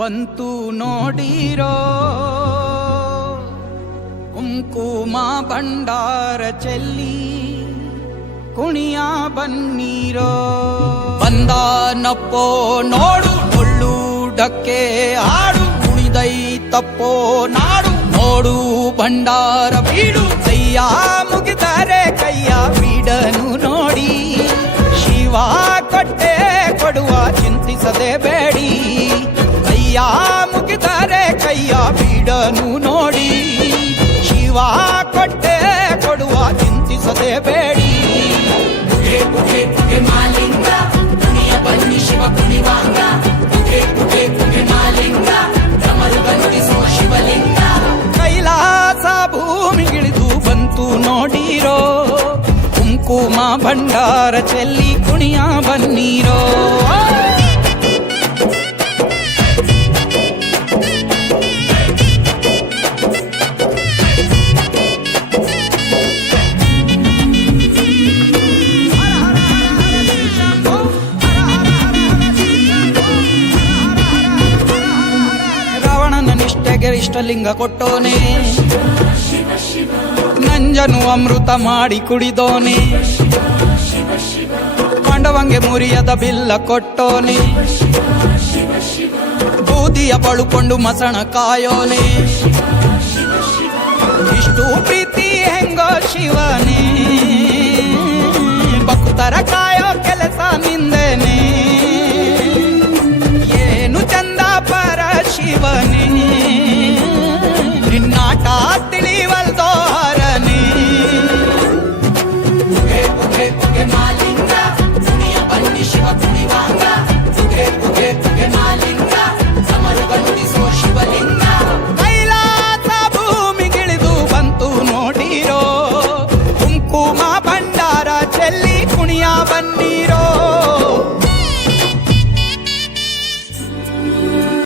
ಬಂತು ನೋಡಿರೋ ಕುಂಕುಮ ಭಂಡಾರ ಚೆಲ್ಲಿ ಕುಣಿಯ ಬನ್ನೀರೋ. ಬಂದಾನಪ್ಪೋ ನೋಡು ಡಕ್ಕೆ ಆಡು ಕುಣಿದೈ ತಪ್ಪೋ ನಾಡು. ನೋಡು, ಭಂಡಾರ ಬೀಡು, ಕೈಯ ಮುಗಿದರೆ ಕೈಯ ಬೀಡನು ನೋಡಿ. ಶಿವ ಕೊಟ್ಟೆ ಕೊಡುವ ಚಿಂತಿಸದೆ ಬೇಡಿ. ಕೈಯ ಬೀಡನು ನೋಡಿ ಶಿವ ಕೊಟ್ಟೆ ಕೊಡುವ ಚಿಂತಿಸದೆ ಬೇಡಿ. ಕೈಲಾಸ ಭೂಮಿಗಿಳಿದು ಬಂತು ನೋಡಿರೋ ಕುಂಕುಮ ಭಂಡಾರ ಚೆಲ್ಲಿ ಕುಣಿಯ ಬನ್ನೀರೋ. ನಿಷ್ಠೆಗೆ ಇಷ್ಟಲಿಂಗ ಕೊಟ್ಟೋನೆ. ನಂಜನು ಅಮೃತ ಮಾಡಿ ಕುಡಿದೋನೆ. ಪಾಂಡವಂಗೆ ಮುರಿಯದ ಬಿಲ್ಲ ಕೊಟ್ಟೋನೆ. ಬೂದಿಯ ಬಳುಕೊಂಡು ಮಸಣ ಕಾಯೋನೆ. ಇಷ್ಟು ಪ್ರೀತಿ ಹೆಂಗೋ ಶಿವನೇ. ಭಕ್ತರ ಕಾಯೋ ನೋಡಿರೋ ಕುಂಕುಮ ಭಂಡಾರ ಚೆಲ್ಲಿ ಕುಣಿಯ ಬನ್ನೀರೋ